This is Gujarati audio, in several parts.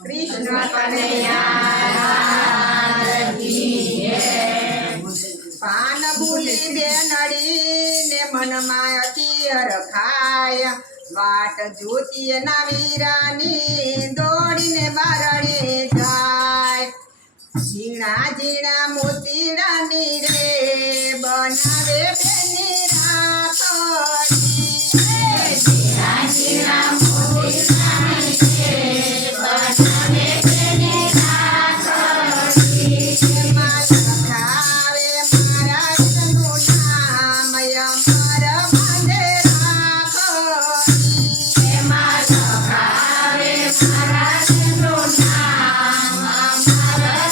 કૃષ્ણ કનૈયા પાન ભૂલી બેનડી ને મનમાં અતિ હરખાય વાટ જોતી ના વીરાની દોડીને બારણે જાય ઝીણા ઝીણા મોતીડાની રે બનાવે બેની રાખડી ઝીણા ઝીણા મોતીડાની રે બનાવે બેની રાખડી એમાં લખાવે મારા વિષ્ણુનું નામ અમારા બાંધે રાખડી એમાં લખાવે મારા વિષ્ણુનું નામ અમારા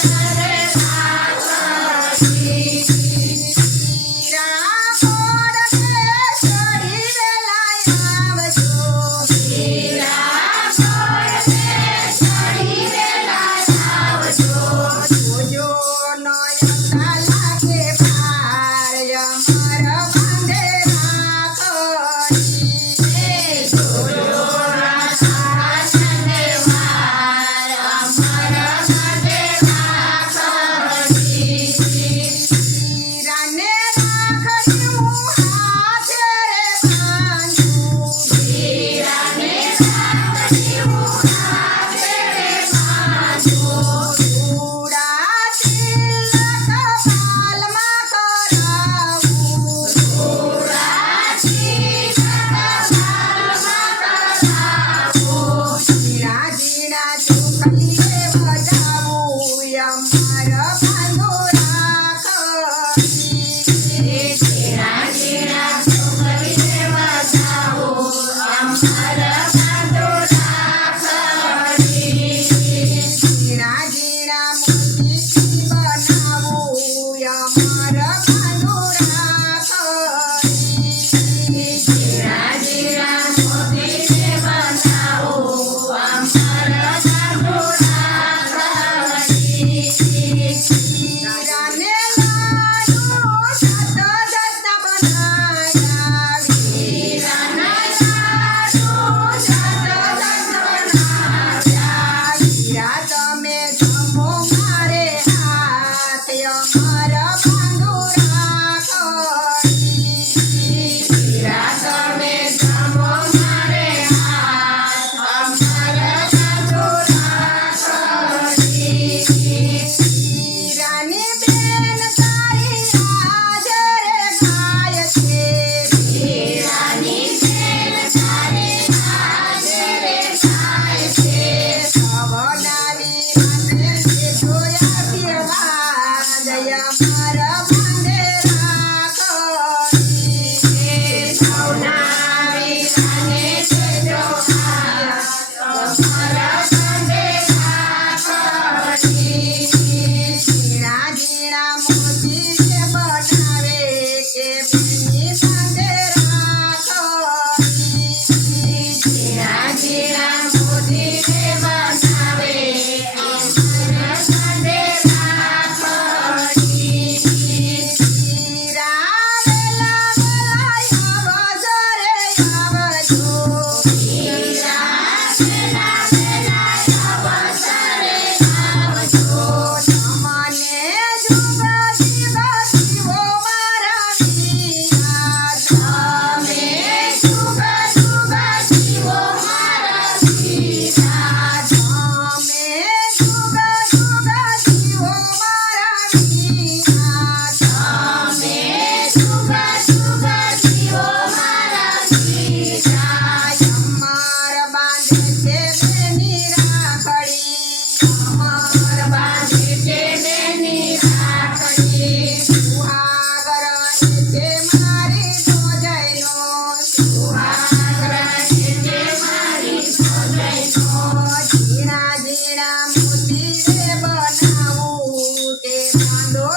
ઝીણા ઝીણા મોતી રે બનાવું કે બાંધો